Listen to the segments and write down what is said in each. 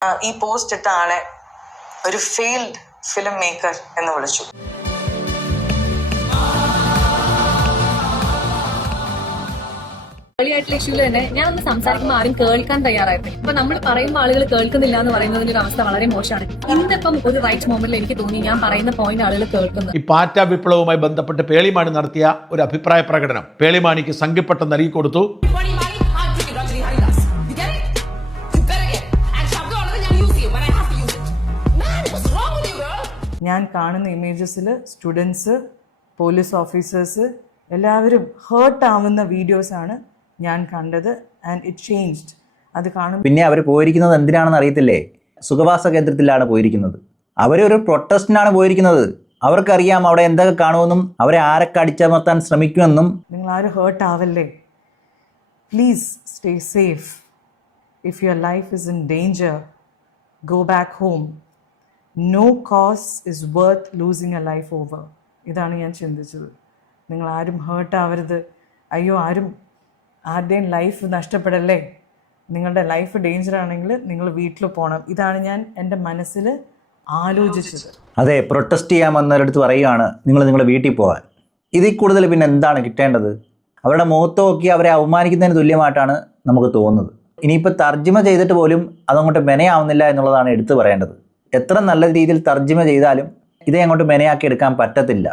ഈ പോസ്റ്റ് ഇട്ട ആളെ ഒരു ഫെയിൽഡ് ഫിലിം മേക്കർ എന്ന് വിളിച്ചു. ആയിട്ടുള്ള ഇഷ്യൂല് തന്നെ ഞാൻ ഒന്ന് സംസാരിക്കുമ്പോൾ ആരും കേൾക്കാൻ തയ്യാറായിട്ടില്ല. ഇപ്പൊ നമ്മൾ പറയുമ്പോൾ ആളുകൾ കേൾക്കുന്നില്ല എന്ന് പറയുന്നതിന്റെ ഒരു അവസ്ഥ വളരെ മോശമാണ്. ഇന്നിപ്പം ഒരു റൈറ്റ് മൊമെന്റിൽ എനിക്ക് തോന്നി ഞാൻ പറയുന്ന പോയിന്റ് ആളുകൾ കേൾക്കുന്നു. ഈ പാറ്റ വിപ്ലവവുമായി ബന്ധപ്പെട്ട് പേളിമാണി നടത്തിയ ഒരു അഭിപ്രായ പ്രകടനം പേളിമാണിക്ക് സംഘിപ്പട്ടം നൽകി കൊടുത്തു. ഞാൻ കാണുന്ന ഇമേജസിൽ സ്റ്റുഡൻസ്, പോലീസ് ഓഫീസേഴ്സ് എല്ലാവരും ഹേർട്ട് ആവുന്ന വീഡിയോസാണ് ഞാൻ കണ്ടത്. And it changed. അത് കാണും. പിന്നെ അവർ പോയിരിക്കുന്നത് എന്തിനാണെന്ന് അറിയത്തില്ലേ? സുഖവാസ കേന്ദ്രത്തിലാണ് പോയിരിക്കുന്നത്. അവരൊരു പ്രൊട്ടസ്റ്റിനാണ് പോയിരിക്കുന്നത്. അവർക്കറിയാം അവിടെ എന്തൊക്കെ കാണുമെന്നും അവരെ ആരൊക്കെ അടിച്ചമർത്താൻ ശ്രമിക്കുമെന്നും. നിങ്ങൾ ആരും ഹേർട്ട് ആവല്ലേ. Please stay safe. If your life is in danger, go back home. No cause is worth losing a life over. ഇതാണ് ഞാൻ ചിന്തിച്ചത്. നിങ്ങൾ ആരും ഹേർട്ട് ആവരുത്. അയ്യോ, ആരുടെയും ലൈഫ് നഷ്ടപ്പെടല്ലേ. നിങ്ങളുടെ ലൈഫ് ഡേഞ്ചർ ആണെങ്കിൽ നിങ്ങൾ വീട്ടിൽ പോകണം. ഇതാണ് ഞാൻ എൻ്റെ മനസ്സിൽ ആലോചിച്ചത്. അതെ, പ്രൊട്ടസ്റ്റ് ചെയ്യാമെന്നൊരിടത്ത് പറയുകയാണ് നിങ്ങളുടെ വീട്ടിൽ പോകാൻ. ഇതിൽ കൂടുതൽ പിന്നെ എന്താണ് കിട്ടേണ്ടത്? അവരുടെ മുഖത്ത് നോക്കി അവരെ അവമാനിക്കുന്നതിന് തുല്യമായിട്ടാണ് നമുക്ക് തോന്നുന്നത്. ഇനിയിപ്പോൾ തർജ്ജിമ ചെയ്തിട്ട് പോലും അതങ്ങോട്ട് മെനയാവുന്നില്ല എന്നുള്ളതാണ് എടുത്തു പറയേണ്ടത്. എത്ര നല്ല രീതിയിൽ തർജ്ജിമ ചെയ്താലും ഇതേ അങ്ങോട്ട് മെനയാക്കി എടുക്കാൻ പറ്റത്തില്ല.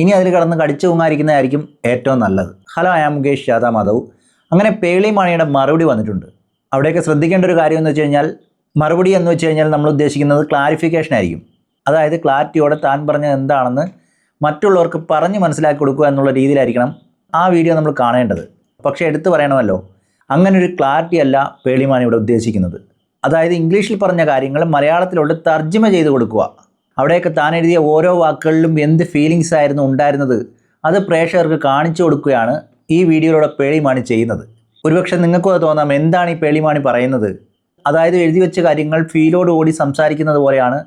ഇനി അതിൽ കിടന്ന് കടിച്ചു തൂങ്ങാതിരിക്കുന്നതായിരിക്കും ഏറ്റവും നല്ലത്. Hello, I am Mukesh Yadav Madhav. അങ്ങനെ പേളിമാണിയുടെ മറുപടി വന്നിട്ടുണ്ട്. അവിടെയൊക്കെ ശ്രദ്ധിക്കേണ്ട ഒരു കാര്യം എന്ന് വെച്ച് കഴിഞ്ഞാൽ, മറുപടി എന്ന് വെച്ച് കഴിഞ്ഞാൽ നമ്മൾ ഉദ്ദേശിക്കുന്നത് ക്ലാരിഫിക്കേഷൻ ആയിരിക്കും. അതായത് ക്ലാരിറ്റിയോടെ താൻ പറഞ്ഞത് എന്താണെന്ന് മറ്റുള്ളവർക്ക് പറഞ്ഞ് മനസ്സിലാക്കി കൊടുക്കുക എന്നുള്ള രീതിയിലായിരിക്കണം ആ വീഡിയോ നമ്മൾ കാണേണ്ടത്. പക്ഷേ എടുത്തു പറയണമല്ലോ, അങ്ങനൊരു ക്ലാരിറ്റി അല്ല പേളിമാണി ഇവിടെ ഉദ്ദേശിക്കുന്നത്. അതായത് ഇംഗ്ലീഷിൽ പറഞ്ഞ കാര്യങ്ങൾ മലയാളത്തിലോട്ട് തർജ്ജിമ ചെയ്ത് കൊടുക്കുക. അവിടെയൊക്കെ താൻ എഴുതിയ ഓരോ വാക്കുകളിലും എന്ത് ഫീലിങ്സ് ആയിരുന്നു ഉണ്ടായിരുന്നത് അത് പ്രേക്ഷകർക്ക് കാണിച്ചു കൊടുക്കുകയാണ് ഈ വീഡിയോയിലൂടെ പേളിമാണി ചെയ്യുന്നത്. ഒരുപക്ഷെ നിങ്ങൾക്കും അത് തോന്നാം, എന്താണ് ഈ പേളിമാണി പറയുന്നത്? അതായത് എഴുതി വെച്ച കാര്യങ്ങൾ ഫീലോടുകൂടി സംസാരിക്കുന്നത് പോലെയാണ്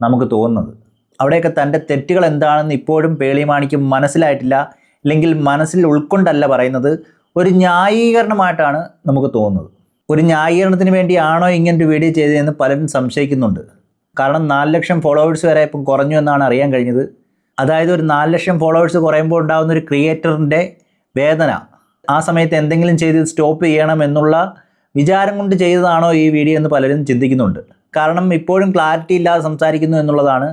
നമുക്ക് തോന്നുന്നത്. അവിടെയൊക്കെ തൻ്റെ തെറ്റുകൾ എന്താണെന്ന് ഇപ്പോഴും പേളിമാണിക്ക് മനസ്സിലായിട്ടില്ല, അല്ലെങ്കിൽ മനസ്സിൽ ഉൾക്കൊണ്ടല്ല പറയുന്നത്. ഒരു ന്യായീകരണമായിട്ടാണ് നമുക്ക് തോന്നുന്നത്. ഒരു ന്യായീകരണത്തിന് വേണ്ടിയാണോ ഇങ്ങനൊരു വീഡിയോ ചെയ്തതെന്ന് പലരും സംശയിക്കുന്നുണ്ട്. കാരണം 4 ലക്ഷം ഫോളോവേഴ്സ് വരെ ഇപ്പം കുറഞ്ഞു എന്നാണ് അറിയാൻ കഴിഞ്ഞത്. അതായത് ഒരു 4 ലക്ഷം ഫോളോവേഴ്സ് കുറയുമ്പോൾ ഉണ്ടാകുന്ന ഒരു ക്രിയേറ്ററിൻ്റെ വേദന, ആ സമയത്ത് എന്തെങ്കിലും ചെയ്ത് സ്റ്റോപ്പ് ചെയ്യണം എന്നുള്ള വിചാരം കൊണ്ട് ചെയ്തതാണോ ഈ വീഡിയോ എന്ന് പലരും ചിന്തിക്കുന്നുണ്ട്. കാരണം ഇപ്പോഴും ക്ലാരിറ്റി ഇല്ലാതെ സംസാരിക്കുന്നു എന്നുള്ളതാണ്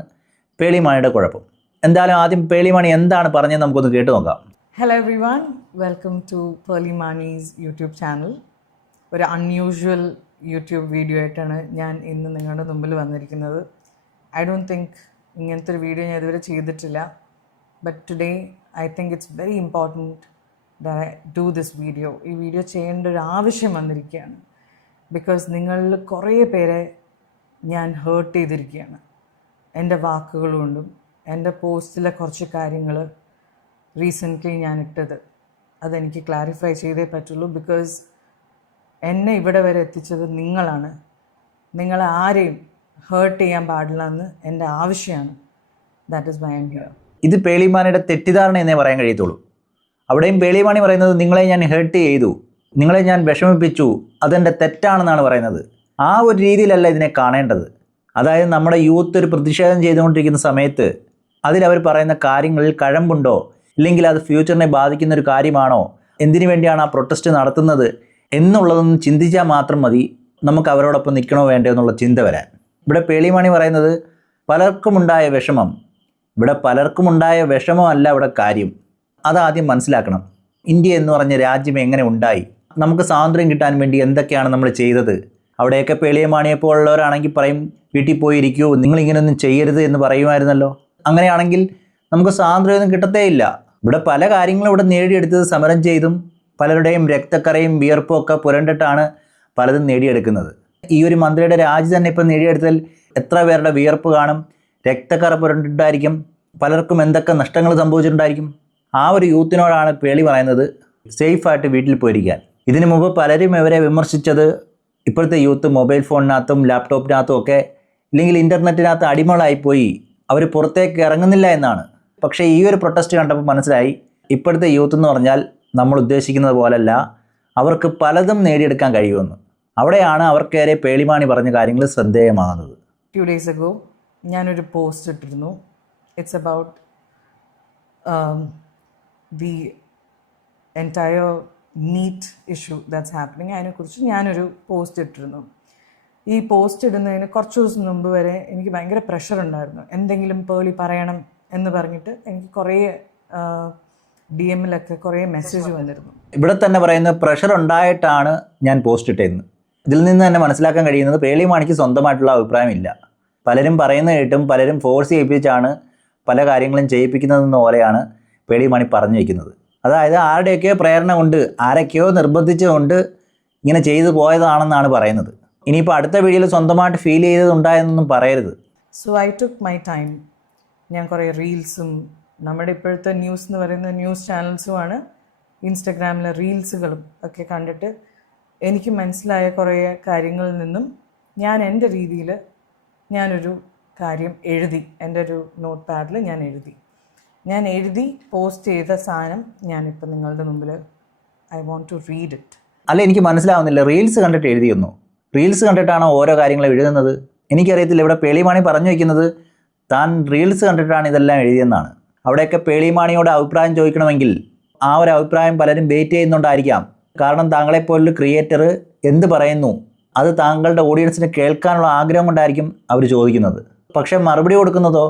പേളിമാണിയുടെ കുഴപ്പം. എന്തായാലും ആദ്യം പേളിമാണി എന്താണ് പറഞ്ഞത് നമുക്കൊന്ന് കേട്ട് നോക്കാം. Hello everyone, welcome to Pearle Maaney's YouTube channel. ഒരു അൺയൂഷ്വൽ യൂട്യൂബ് വീഡിയോ ആയിട്ടാണ് ഞാൻ ഇന്ന് നിങ്ങളുടെ മുമ്പിൽ വന്നിരിക്കുന്നത്. ഐ ഡോണ്ട് തിങ്ക് ഇങ്ങനത്തെ ഒരു വീഡിയോ ഞാൻ ഇതുവരെ ചെയ്തിട്ടില്ല. But today I think it's very important that I do this video. ഈ വീഡിയോ ചെയ്യേണ്ട ഒരു ആവശ്യം വന്നിരിക്കുകയാണ്. ബിക്കോസ് നിങ്ങളിൽ കുറേ പേരെ ഞാൻ ഹേർട്ട് ചെയ്തിരിക്കുകയാണ് എൻ്റെ വാക്കുകൾ കൊണ്ടും. എൻ്റെ പോസ്റ്റിലെ കുറച്ച് കാര്യങ്ങൾ റീസെൻ്റ്ലി ഞാൻ ഇട്ടത് അതെനിക്ക് ക്ലാരിഫൈ ചെയ്തേ പറ്റുള്ളൂ. ബിക്കോസ് എന്നെ ഇവിടെ വരെ എത്തിച്ചത് നിങ്ങളാണ്. നിങ്ങളെ ആരെയും ഹേർട്ട് ചെയ്യാൻ പാടില്ല എന്ന് എൻ്റെ ആവശ്യമാണ്. That is my I am here. ഇത് പേളിമാണിയുടെ തെറ്റിദ്ധാരണ എന്നേ പറയാൻ കഴിയത്തുള്ളൂ. അവിടെയും പേളിമാണി പറയുന്നത് നിങ്ങളെ ഞാൻ ഹേർട്ട് ചെയ്തു, നിങ്ങളെ ഞാൻ വിഷമിപ്പിച്ചു, അതെൻ്റെ തെറ്റാണെന്നാണ് പറയുന്നത്. ആ ഒരു രീതിയിലല്ല ഇതിനെ കാണേണ്ടത്. അതായത് നമ്മുടെ യൂത്ത് ഒരു പ്രതിഷേധം ചെയ്തുകൊണ്ടിരിക്കുന്ന സമയത്ത് അതിലവർ പറയുന്ന കാര്യങ്ങളിൽ കഴമ്പുണ്ടോ, ഇല്ലെങ്കിൽ അത് ഫ്യൂച്ചറിനെ ബാധിക്കുന്ന ഒരു കാര്യമാണോ, എന്തിനു വേണ്ടിയാണ് ആ പ്രൊട്ടസ്റ്റ് നടത്തുന്നത് എന്നുള്ളതൊന്നും ചിന്തിച്ചാൽ മാത്രം മതി നമുക്ക് അവരോടൊപ്പം നിൽക്കണോ വേണ്ടോ എന്നുള്ള ചിന്ത വരാൻ. ഇവിടെ പേളിമാണി പറയുന്നത് പലർക്കുമുണ്ടായ വിഷമം. ഇവിടെ പലർക്കുമുണ്ടായ വിഷമമല്ല ഇവിടെ കാര്യം. അതാദ്യം മനസ്സിലാക്കണം. ഇന്ത്യ എന്ന് പറഞ്ഞ രാജ്യം എങ്ങനെ ഉണ്ടായി, നമുക്ക് സ്വാതന്ത്ര്യം കിട്ടാൻ വേണ്ടി എന്തൊക്കെയാണ് നമ്മൾ ചെയ്തത്. അവിടെയൊക്കെ പേളിമാണിയെപ്പോലുള്ളവരാണെങ്കിൽ പറയും, വീട്ടിൽ പോയിരിക്കൂ, നിങ്ങളിങ്ങനെയൊന്നും ചെയ്യരുത് എന്ന് പറയുമായിരുന്നല്ലോ. അങ്ങനെയാണെങ്കിൽ നമുക്ക് സ്വാതന്ത്ര്യമൊന്നും കിട്ടത്തേ ഇല്ല. ഇവിടെ പല കാര്യങ്ങളും ഇവിടെ നേടിയെടുത്തത് സമരം ചെയ്തും പലരുടെയും രക്തക്കറയും വിയർപ്പും ഒക്കെ പുരണ്ടിട്ടാണ് പലതും നേടിയെടുക്കുന്നത്. ഈ ഒരു മന്ത്രിയുടെ രാജി തന്നെ ഇപ്പം നേടിയെടുത്തതിൽ എത്ര പേരുടെ വിയർപ്പ് കാണും, രക്തക്കറ പുരണ്ടിട്ടായിരിക്കും, പലർക്കും എന്തൊക്കെ നഷ്ടങ്ങൾ സംഭവിച്ചിട്ടുണ്ടായിരിക്കും. ആ ഒരു യൂത്തിനോടാണ് പേളി പറയുന്നത് സേഫായിട്ട് വീട്ടിൽ പോയിരിക്കാൻ. ഇതിനു മുമ്പ് പലരും ഇവരെ വിമർശിച്ചത് ഇപ്പോഴത്തെ യൂത്ത് മൊബൈൽ ഫോണിനകത്തും ലാപ്ടോപ്പിനകത്തും ഒക്കെ, ഇല്ലെങ്കിൽ ഇൻ്റർനെറ്റിനകത്ത് അടിമകളായിപ്പോയി, അവർ പുറത്തേക്ക് ഇറങ്ങുന്നില്ല എന്നാണ്. പക്ഷേ ഈ ഒരു പ്രൊട്ടസ്റ്റ് കണ്ടപ്പോൾ മനസ്സിലായി, ഇപ്പോഴത്തെ യൂത്ത് എന്ന് പറഞ്ഞാൽ നമ്മൾ ഉദ്ദേശിക്കുന്നത് പോലല്ല, അവർക്ക് പലതും നേടിയെടുക്കാൻ കഴിയുമെന്ന്. അവിടെയാണ് അവർക്കേറെ പേളിമാണി പറഞ്ഞ കാര്യങ്ങൾ ശ്രദ്ധേയമാകുന്നത്. Few days ago ഞാനൊരു പോസ്റ്റ് ഇട്ടിരുന്നു. It's about the entire NEET issue that's happening. അതിനെക്കുറിച്ച് ഞാനൊരു പോസ്റ്റ് ഇട്ടിരുന്നു. ഈ പോസ്റ്റ് ഇടുന്നതിന് കുറച്ച് ദിവസം മുമ്പ് വരെ എനിക്ക് ഭയങ്കര പ്രഷർ ഉണ്ടായിരുന്നു. എന്തെങ്കിലും പേളി പറയണം എന്ന് പറഞ്ഞിട്ട് എനിക്ക് കുറേ DM-ലൊക്കെ കുറേ മെസ്സേജ് വന്നിരുന്നു. ഇവിടെ തന്നെ പറയുന്ന പ്രഷർ ഉണ്ടായിട്ടാണ് ഞാൻ പോസ്റ്റ് ഇട്ടതെന്ന്. ഇതിൽ നിന്ന് തന്നെ മനസ്സിലാക്കാൻ കഴിയുന്നത് പേളിമാണിക്ക് സ്വന്തമായിട്ടുള്ള അഭിപ്രായമില്ല. പലരും പറയുന്ന കേട്ടും പലരും ഫോഴ്സ് ചെയ്യിപ്പിച്ചാണ് പല കാര്യങ്ങളും ചെയ്യിപ്പിക്കുന്നതെന്ന പോലെയാണ് പേളിമാണി പറഞ്ഞു വയ്ക്കുന്നത്. അതായത് ആരുടെയൊക്കെയോ പ്രേരണ കൊണ്ട് ആരൊക്കെയോ നിർബന്ധിച്ചുകൊണ്ട് ഇങ്ങനെ ചെയ്തു പോയതാണെന്നാണ് പറയുന്നത്. ഇനിയിപ്പോൾ അടുത്ത വീഡിയോയിൽ സ്വന്തമായിട്ട് ഫീൽ ചെയ്തതുണ്ടായെന്നൊന്നും പറയരുത്. So I took my time. ഞാൻ കുറേ റീൽസും, നമ്മുടെ ഇപ്പോഴത്തെ ന്യൂസ് എന്ന് പറയുന്ന ന്യൂസ് ചാനൽസുമാണ്, ഇൻസ്റ്റഗ്രാമിലെ റീൽസുകളും ഒക്കെ കണ്ടിട്ട് എനിക്ക് മനസ്സിലായ കുറേ കാര്യങ്ങളിൽ നിന്നും ഞാൻ എൻ്റെ രീതിയിൽ ഞാനൊരു കാര്യം എഴുതി. എൻ്റെ ഒരു നോട്ട് പാഡിൽ ഞാൻ എഴുതി പോസ്റ്റ് ചെയ്ത സാധനം ഞാനിപ്പോൾ നിങ്ങളുടെ മുമ്പിൽ I want to read it. അല്ല, എനിക്ക് മനസ്സിലാവുന്നില്ല. റീൽസ് കണ്ടിട്ട് എഴുതിയൊന്നു? റീൽസ് കണ്ടിട്ടാണോ ഓരോ കാര്യങ്ങൾ എഴുതുന്നത്? എനിക്കറിയത്തില്ല. ഇവിടെ പേളിമാണി പറഞ്ഞു വയ്ക്കുന്നത് താൻ റീൽസ് കണ്ടിട്ടാണ് ഇതെല്ലാം എഴുതിയെന്നാണ്. അവിടെയൊക്കെ പേളിമാണിയോട് അഭിപ്രായം ചോദിക്കണമെങ്കിൽ ആ ഒരു അഭിപ്രായം പലരും വെയിറ്റ് ചെയ്യുന്നുണ്ടായിരിക്കാം. കാരണം താങ്കളെപ്പോലൊരു ക്രിയേറ്റർ എന്ത് പറയുന്നു അത് താങ്കളുടെ ഓഡിയൻസിന് കേൾക്കാനുള്ള ആഗ്രഹം കൊണ്ടായിരിക്കും അവർ ചോദിക്കുന്നത്. പക്ഷേ മറുപടി കൊടുക്കുന്നതോ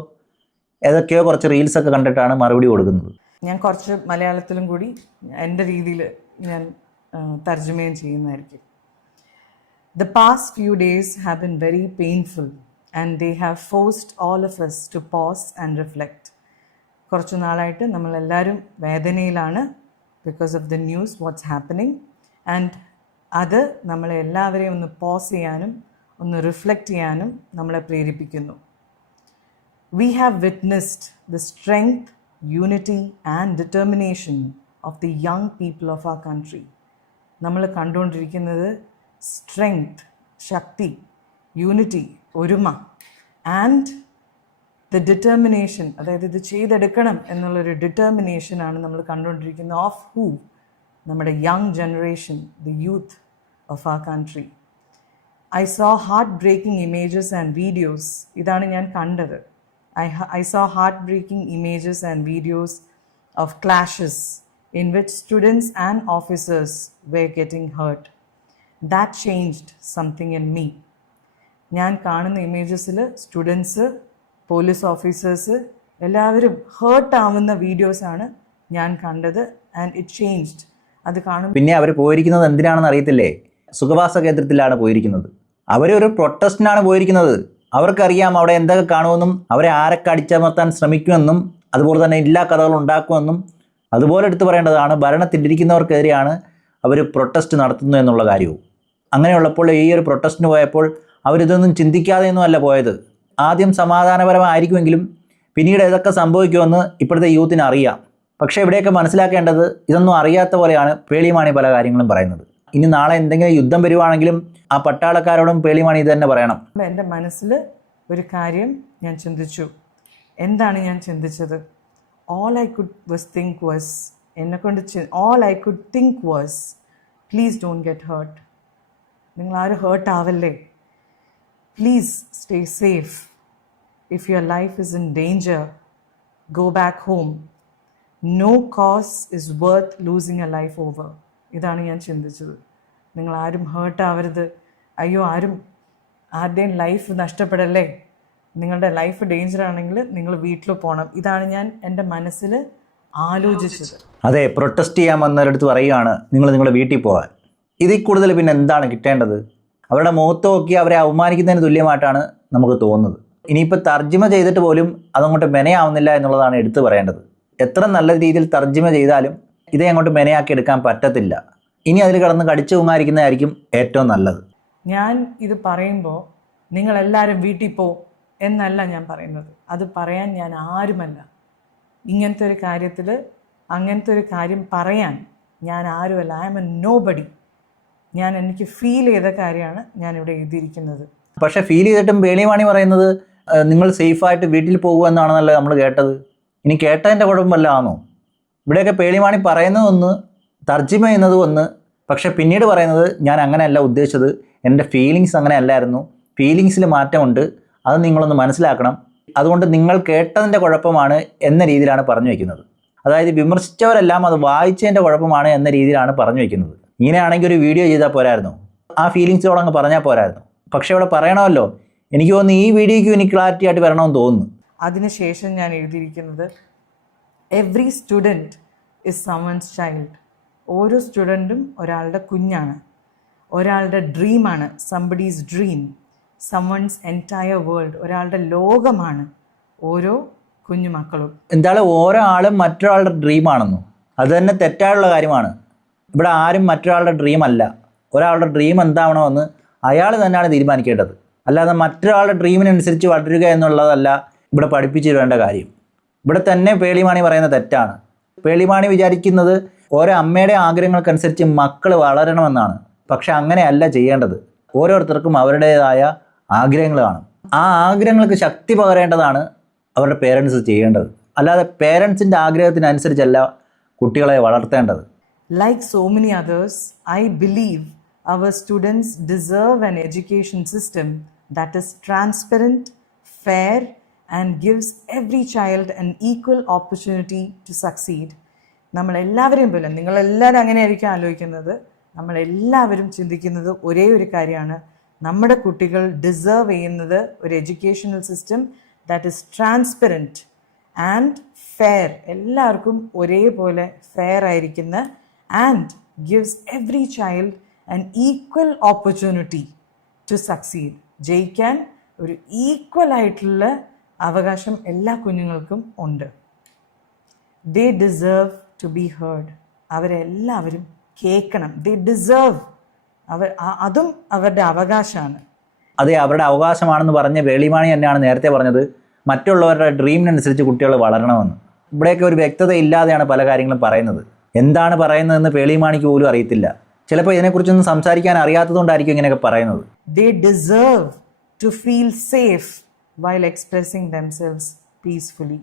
ഏതൊക്കെയോ കുറച്ച് റീൽസൊക്കെ കണ്ടിട്ടാണ് മറുപടി കൊടുക്കുന്നത്. ഞാൻ കുറച്ച് മലയാളത്തിലും കൂടി എൻ്റെ രീതിയിൽ ഞാൻ തർജ്ജമയും ചെയ്യുന്നതായിരിക്കും. The past few days have been very painful and they have forced all of us to pause and reflect. കുറച്ചു നാളായിട്ട് നമ്മളെല്ലാവരും വേദനയിലാണ് because of the news what's happening. And അത് നമ്മളെ എല്ലാവരെയും ഒന്ന് പോസ് ചെയ്യാനും ഒന്ന് റിഫ്ലക്റ്റ് ചെയ്യാനും നമ്മളെ പ്രേരിപ്പിക്കുന്നു. We have witnessed the strength, unity and determination of the young people of our country. നമ്മൾ കണ്ടുകൊണ്ടിരിക്കുന്നത് സ്ട്രെങ്ത്, ശക്തി, യൂണിറ്റി, ഒരുമ ആൻഡ് ദ ഡിറ്റർമിനേഷൻ, അതായത് ഇത് ചെയ്തെടുക്കണം എന്നുള്ളൊരു ഡിറ്റർമിനേഷനാണ് നമ്മൾ കണ്ടുകൊണ്ടിരിക്കുന്നത്. Of who? നമ്മുടെ young generation, the youth of our country. I saw heartbreaking images and videos. ഇതാണ് ഞാൻ കണ്ടത്. I saw heartbreaking images and videos of clashes in which students and officers were getting hurt. That changed something in me. ഞാൻ കാണുന്ന ഇമേജസിൽ students, police officers എല്ലാവരും heart ആവുന്ന വീഡിയോസാണ് ഞാൻ കണ്ടത്. And it changed. അത് കാണും. പിന്നെ അവർ പോയിരിക്കുന്നത് എന്തിനാണെന്ന് അറിയത്തില്ലേ? സുഖവാസ കേന്ദ്രത്തിലാണ് പോയിരിക്കുന്നത്. അവരൊരു പ്രൊട്ടസ്റ്റിനാണ് പോയിരിക്കുന്നത്. അവർക്കറിയാം അവിടെ എന്തൊക്കെ കാണുമെന്നും അവരെ ആരൊക്കെ അടിച്ചമർത്താൻ ശ്രമിക്കുമെന്നും അതുപോലെ തന്നെ എല്ലാ കഥകളും ഉണ്ടാക്കുമെന്നും. അതുപോലെ എടുത്തു പറയേണ്ടതാണ് ഭരണത്തിലിരിക്കുന്നവർക്കെതിരെയാണ് അവർ പ്രൊട്ടസ്റ്റ് നടത്തുന്നു എന്നുള്ള കാര്യവും. അങ്ങനെയുള്ളപ്പോൾ ഈ ഒരു പ്രൊട്ടസ്റ്റിന് പോയപ്പോൾ അവരിതൊന്നും ചിന്തിക്കാതെയൊന്നും അല്ല പോയത്. ആദ്യം സമാധാനപരമായിരിക്കുമെങ്കിലും പിന്നീട് ഇതൊക്കെ സംഭവിക്കുമെന്ന് ഇപ്പോഴത്തെ യൂത്തിന് അറിയാം. പക്ഷേ ഇവിടെയൊക്കെ മനസ്സിലാക്കേണ്ടത് ഇതൊന്നും അറിയാത്ത പോലെയാണ് പേളിമാണി പല കാര്യങ്ങളും പറയുന്നത്. ഇനി നാളെ എന്തെങ്കിലും യുദ്ധം വരുവാണെങ്കിലും ആ പട്ടാളക്കാരോടും പേളിമാണി ഇത് തന്നെ പറയണം. എൻ്റെ മനസ്സിൽ ഒരു കാര്യം ഞാൻ ചിന്തിച്ചു. എന്താണ് ഞാൻ ചിന്തിച്ചത്? all I could think was please don't get hurt. നിങ്ങൾ ആരും ഹേർട്ട് ആവല്ലേ. Please stay safe. If your life is in danger, go back home. No cause is worth losing a life over. ഇതാണ് ഞാൻ ചിന്തിച്ചത്. നിങ്ങൾ ആരും ഹേർട്ട് ആവരുത്. അയ്യോ, ആരുടെയും ലൈഫ് നഷ്ടപ്പെടല്ലേ. നിങ്ങളുടെ ലൈഫ് ഡേഞ്ചർ ആണെങ്കിൽ നിങ്ങൾ വീട്ടിൽ പോകണം. ഇതാണ് ഞാൻ എൻ്റെ മനസ്സിൽ ആലോചിച്ചത്. അതെ, പ്രൊട്ടസ്റ്റ് ചെയ്യാൻ വന്നവരടുത്ത് പറയുകയാണ് നിങ്ങൾ നിങ്ങളുടെ വീട്ടിൽ പോകാൻ. ഇതിൽ കൂടുതൽ പിന്നെ എന്താണ് കിട്ടേണ്ടത്? അവരുടെ മുഖത്ത് നോക്കി അവരെ അവമാനിക്കുന്നതിന് തുല്യമായിട്ടാണ് നമുക്ക് തോന്നുന്നത്. ഇനിയിപ്പോൾ തർജ്ജിമ ചെയ്തിട്ട് പോലും അതങ്ങോട്ട് മെനയാവുന്നില്ല എന്നുള്ളതാണ് എടുത്തു പറയേണ്ടത്. എത്ര നല്ല രീതിയിൽ തർജ്ജിമ ചെയ്താലും ഇതേ അങ്ങോട്ട് മെനയാക്കി എടുക്കാൻ പറ്റത്തില്ല. ഇനി അതിൽ കിടന്ന് കടിച്ചു കുങ്ങായിരിക്കുന്നതായിരിക്കും ഏറ്റവും നല്ലത്. ഞാൻ ഇത് പറയുമ്പോൾ നിങ്ങളെല്ലാവരും വീട്ടിൽ പോ എന്നല്ല ഞാൻ പറയുന്നത്. അത് പറയാൻ ഞാൻ ആരുമല്ല. ഇങ്ങനത്തെ ഒരു കാര്യത്തിൽ അങ്ങനത്തെ ഒരു കാര്യം പറയാൻ ഞാൻ ആരുമല്ല. I am a nobody. എനിക്ക് ഫീൽ ചെയ്ത കാര്യമാണ് ഞാനിവിടെ എഴുതിയിരിക്കുന്നത്. പക്ഷേ ഫീൽ ചെയ്തിട്ടും പേളിമാണി പറയുന്നത് നിങ്ങൾ സേഫായിട്ട് വീട്ടിൽ പോകുമെന്നാണെന്നല്ലേ നമ്മൾ കേട്ടത്. ഇനി കേട്ടതിൻ്റെ കുഴപ്പമല്ല ആണോ? ഇവിടെയൊക്കെ പേളിമാണി പറയുന്നതൊന്ന്, തർജ്ജിമ ചെയ്യുന്നതും ഒന്ന്, പക്ഷെ പിന്നീട് പറയുന്നത് ഞാൻ അങ്ങനെയല്ല ഉദ്ദേശിച്ചത്, എൻ്റെ ഫീലിങ്സ് അങ്ങനെ അല്ലായിരുന്നു, ഫീലിങ്സിൽ മാറ്റമുണ്ട്, അത് നിങ്ങളൊന്ന് മനസ്സിലാക്കണം, അതുകൊണ്ട് നിങ്ങൾ കേട്ടതിൻ്റെ കുഴപ്പമാണ് എന്ന രീതിയിലാണ് പറഞ്ഞു വയ്ക്കുന്നത്. അതായത് വിമർശിച്ചവരെല്ലാം അത് വായിച്ചതിൻ്റെ കുഴപ്പമാണ് എന്ന രീതിയിലാണ് പറഞ്ഞു വയ്ക്കുന്നത്. ഇങ്ങനെയാണെങ്കിൽ ഒരു വീഡിയോ ചെയ്താൽ പോരായിരുന്നു, ആ ഫീലിങ്സോടെ അങ്ങ് പറഞ്ഞാൽ പോരായിരുന്നു. പക്ഷേ ഇവിടെ പറയണമല്ലോ. എനിക്ക് തോന്നുന്നു ഈ വീഡിയോയ്ക്ക് ഇനി ക്ലാരിറ്റി ആയിട്ട് വരണമെന്ന് തോന്നുന്നു. അതിനുശേഷം ഞാൻ എഴുതിയിരിക്കുന്നത് every student is someone's child. ഓരോ സ്റ്റുഡൻറ്റും ഒരാളുടെ കുഞ്ഞാണ്, ഒരാളുടെ ഡ്രീമാണ്, somebody's dream, someone's entire world, ഒരാളുടെ ലോകമാണ് ഓരോ കുഞ്ഞുമക്കളും. എന്തായാലും ഓരോ ആളും മറ്റൊരാളുടെ ഡ്രീമാണെന്നോ? അത് തന്നെ തെറ്റായുള്ള കാര്യമാണ്. ഇവിടെ ആരും മറ്റൊരാളുടെ ഡ്രീം അല്ല. ഒരാളുടെ ഡ്രീം എന്താവണമെന്ന് അയാൾ തന്നെയാണ് തീരുമാനിക്കേണ്ടത്. അല്ലാതെ മറ്റൊരാളുടെ ഡ്രീമിനനുസരിച്ച് വളരുക എന്നുള്ളതല്ല ഇവിടെ പഠിപ്പിച്ചു തരേണ്ട കാര്യം. ഇവിടെ തന്നെ പേളിമാണി പറയുന്ന തെറ്റാണ്. പേളിമാണി വിചാരിക്കുന്നത് ഓരോ അമ്മയുടെ ആഗ്രഹങ്ങൾക്കനുസരിച്ച് മക്കൾ വളരണമെന്നാണ്. പക്ഷെ അങ്ങനെയല്ല ചെയ്യേണ്ടത്. ഓരോരുത്തർക്കും അവരുടേതായ ആഗ്രഹങ്ങൾ കാണും. ആ ആഗ്രഹങ്ങൾക്ക് ശക്തി പകരേണ്ടതാണ് അവരുടെ പേരൻസ് ചെയ്യേണ്ടത്. അല്ലാതെ പേരൻസിൻ്റെ ആഗ്രഹത്തിനനുസരിച്ചല്ല കുട്ടികളെ വളർത്തേണ്ടത്. Like so many others, I believe our students deserve an education system that is transparent, fair, and gives every child an equal opportunity to succeed. നമ്മളെല്ലാവരെയും പോലെ, നിങ്ങളെല്ലാവരും അങ്ങനെയായിരിക്കും ആലോചിക്കുന്നത്, നമ്മളെല്ലാവരും ചിന്തിക്കുന്നത് ഒരേ ഒരു കാര്യമാണ്. നമ്മുടെ കുട്ടികൾ ഡിസേർവ് ചെയ്യുന്നത് ഒരു educational system that is transparent and fair, എല്ലാവർക്കും ഒരേപോലെ ഫെയർ ആയിരിക്കുന്ന, and gives every child an equal opportunity to succeed. ജയിക്കാൻ ഒരു ഈക്വൽ ആയിട്ടുള്ള അവകാശം എല്ലാ കുഞ്ഞുങ്ങൾക്കും ഉണ്ട്. They deserve to be heard. അവരെല്ലാവരും കേൾക്കണം. They deserve. അതും അവരുടെ അവകാശമാണ്. അതെ, അവരുടെ അവകാശമാണെന്ന് പറഞ്ഞ പേളിമാണി തന്നെയാണ് നേരത്തെ പറഞ്ഞത് മറ്റുള്ളവരുടെ ഡ്രീമിനനുസരിച്ച് കുട്ടികൾ വളരണമെന്ന്. ഇവിടെയൊക്കെ ഒരു വ്യക്തത ഇല്ലാതെയാണ് പല കാര്യങ്ങളും പറയുന്നത്. എന്താണ് പറയുന്നതെന്ന് പേളിമാണിക്ക് പോലും അറിയത്തില്ല. ചിലപ്പോൾ ഇതിനെക്കുറിച്ചൊന്നും സംസാരിക്കാൻ അറിയാത്തതുകൊണ്ടായിരിക്കും ഇങ്ങനെയൊക്കെ പറയുന്നത്. They deserve to feel safe while expressing themselves peacefully.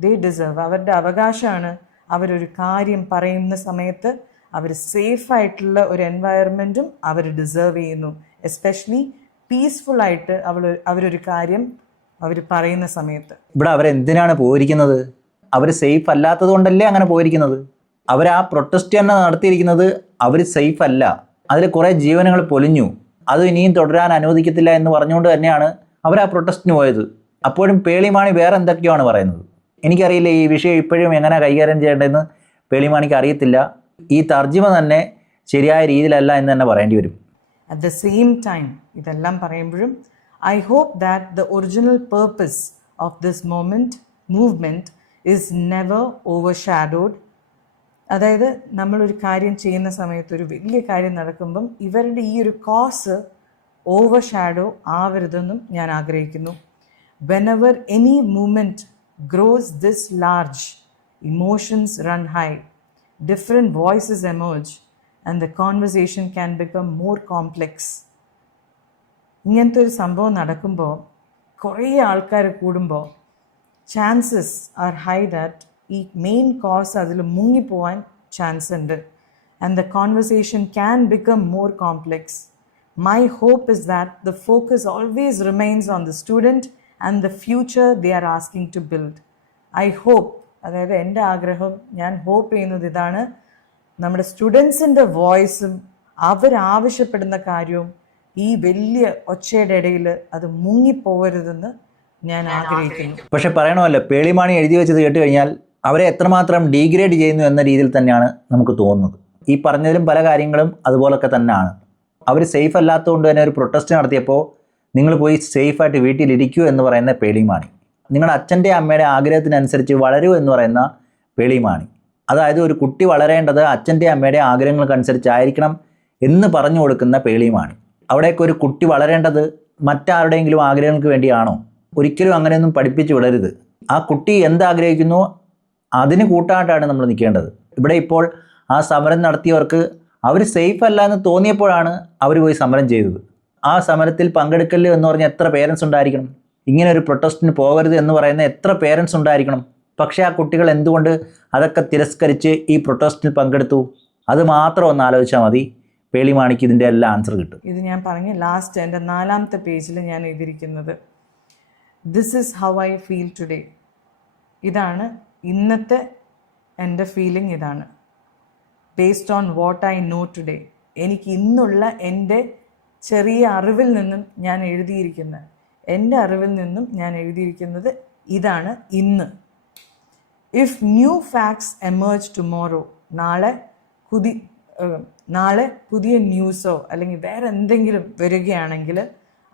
They deserve. അവരുടെ അവകാശമാണ്. അവരൊരു കാര്യം പറയുന്ന സമയത്ത് അവർ സേഫായിട്ടുള്ള ഒരു എൻവയറമെൻറ്റും അവർ ഡിസേർവ് ചെയ്യുന്നു. എസ്പെഷ്യലി പീസ്ഫുള്ളായിട്ട് അവരൊരു കാര്യം അവർ പറയുന്ന സമയത്ത്. ഇവിടെ അവരെന്തിനാണ് പോയിരിക്കുന്നത്? അവർ സേഫ് അല്ലാത്തത് കൊണ്ടല്ലേ അങ്ങനെ പോയിരിക്കുന്നത്. അവർ ആ പ്രൊട്ടസ്റ്റ് തന്നെ നടത്തിയിരിക്കുന്നത് അവർ സേഫ് അല്ല, അതിൽ കുറേ ജീവനുകൾ പൊലിഞ്ഞു, അത് ഇനിയും തുടരാൻ അനുവദിക്കത്തില്ല എന്ന് പറഞ്ഞുകൊണ്ട് തന്നെയാണ് അവർ ആ പ്രൊട്ടസ്റ്റിന് പോയത്. അപ്പോഴും പേളിമാണി വേറെ എന്തൊക്കെയാണ് പറയുന്നത്. എനിക്കറിയില്ല ഈ വിഷയം ഇപ്പോഴും എങ്ങനെ കൈകാര്യം ചെയ്യേണ്ടതെന്ന് പേളിമാണിക്ക് അറിയത്തില്ല. ഈ തർജ്ജിമ തന്നെ ശരിയായ രീതിയിലല്ല എന്ന് തന്നെ പറയേണ്ടി വരും. അറ്റ് ദ സെയിം ടൈം ഇതെല്ലാം പറയുമ്പോഴും I hope that the original purpose of this movement is never overshadowed. അതായത് നമ്മളൊരു കാര്യം ചെയ്യുന്ന സമയത്ത്, ഒരു വലിയ കാര്യം നടക്കുമ്പം ഇവരുടെ ഈ ഒരു കോസ് ഓവർഷാഡോ ആവരുതെന്നും ഞാൻ ആഗ്രഹിക്കുന്നു. Whenever any movement gross this large, emotions run high, different voices emerge, and the conversation can become more complex. ഇങ്ങനത്തെ ഒരു സംഭവം നടക്കുമ്പോൾ, കുറേ ആൾക്കാർ കൂടുമ്പോൾ, ചാൻസസ് ആർ ഹൈ ദാറ്റ് ഈ മെയിൻ കോസ് അതിൽ മുങ്ങിപ്പോവാൻ ചാൻസ് ഉണ്ട്. And the conversation can become more complex. My hope is that the focus always remains on the student and the future they are asking to build. I hope, അതായത് എൻ്റെ ആഗ്രഹം, ഞാൻ hope ചെയ്യുന്നത് ഇതാണ്, നമ്മുടെ സ്റ്റുഡൻസിൻ്റെ വോയിസും അവരാവശ്യപ്പെടുന്ന കാര്യവും ഈ വലിയ ഒച്ചയുടെ ഇടയിൽ അത് മുങ്ങിപ്പോകരുതെന്ന് ഞാൻ ആഗ്രഹിക്കുന്നു. പക്ഷെ പറയണമല്ലോ, പേളിമാണി എഴുതി വെച്ചത് കേട്ട് കഴിഞ്ഞാൽ അവരെ എത്രമാത്രം ഡീഗ്രേഡ് ചെയ്യുന്നു എന്ന രീതിയിൽ തന്നെയാണ് നമുക്ക് തോന്നുന്നത്. ഈ പറഞ്ഞതിലും പല കാര്യങ്ങളും അതുപോലൊക്കെ തന്നെയാണ്. അവർ സേഫ് അല്ലാത്തതുകൊണ്ട് തന്നെ ഒരു പ്രൊട്ടസ്റ്റ് നടത്തിയപ്പോൾ നിങ്ങൾ പോയി സേഫായിട്ട് വീട്ടിലിരിക്കൂ എന്ന് പറയുന്ന പേളിമാണി, നിങ്ങളുടെ അച്ഛൻ്റെ അമ്മയുടെ ആഗ്രഹത്തിനനുസരിച്ച് വളരൂ എന്ന് പറയുന്ന പേളിമാണി. അതായത് ഒരു കുട്ടി വളരേണ്ടത് അച്ഛൻ്റെ അമ്മയുടെ ആഗ്രഹങ്ങൾക്കനുസരിച്ചായിരിക്കണം എന്ന് പറഞ്ഞു കൊടുക്കുന്ന പേളിമാണി. അവിടേക്ക് ഒരു കുട്ടി വളരേണ്ടത് മറ്റാരുടെയെങ്കിലും ആഗ്രഹങ്ങൾക്ക് വേണ്ടിയാണോ? ഒരിക്കലും അങ്ങനെയൊന്നും പഠിപ്പിച്ച് വിടരുത്. ആ കുട്ടി എന്താഗ്രഹിക്കുന്നു അതിന് കൂട്ടായിട്ടാണ് നമ്മൾ നിൽക്കേണ്ടത്. ഇവിടെ ഇപ്പോൾ ആ സമരം നടത്തിയവർക്ക് അവർ സേഫ് അല്ല എന്ന് തോന്നിയപ്പോഴാണ് അവർ പോയി സമരം ചെയ്തത്. ആ സമരത്തിൽ പങ്കെടുക്കല് എന്ന് പറഞ്ഞാൽ എത്ര പേരൻസ് ഉണ്ടായിരിക്കണം? ഇങ്ങനെ ഒരു പ്രൊട്ടസ്റ്റിന് പോകരുത് എന്ന് പറയുന്ന എത്ര പേരൻസ് ഉണ്ടായിരിക്കണം? പക്ഷേ ആ കുട്ടികൾ എന്തുകൊണ്ട് അതൊക്കെ തിരസ്കരിച്ച് ഈ പ്രൊട്ടസ്റ്റിന് പങ്കെടുത്തു? അത് മാത്രം ഒന്ന് ആലോചിച്ചാൽ മതി. പേളിമാണിക്ക് ഇതിൻ്റെ എല്ലാം ആൻസർ കിട്ടും. ഇത് ഞാൻ പറഞ്ഞ ലാസ്റ്റ് എൻ്റെ 4ാമത്തെ പേജിൽ ഞാൻ എഴുതിയിരിക്കുന്നത് this is how I feel today. ഇതാണ് ഇന്നത്തെ എൻ്റെ ഫീലിംഗ്. ഇതാണ് based on what I know today. എനിക്ക് ഇന്നുള്ള എൻ്റെ ചെറിയ അറിവിൽ നിന്നും ഞാൻ എഴുതിയിരിക്കുന്നത്, എൻ്റെ അറിവിൽ നിന്നും ഞാൻ എഴുതിയിരിക്കുന്നത് ഇതാണ് ഇന്ന്. If new facts emerge tomorrow, നാളെ പുതിയ ന്യൂസോ അല്ലെങ്കിൽ വേറെ എന്തെങ്കിലും വരികയാണെങ്കിൽ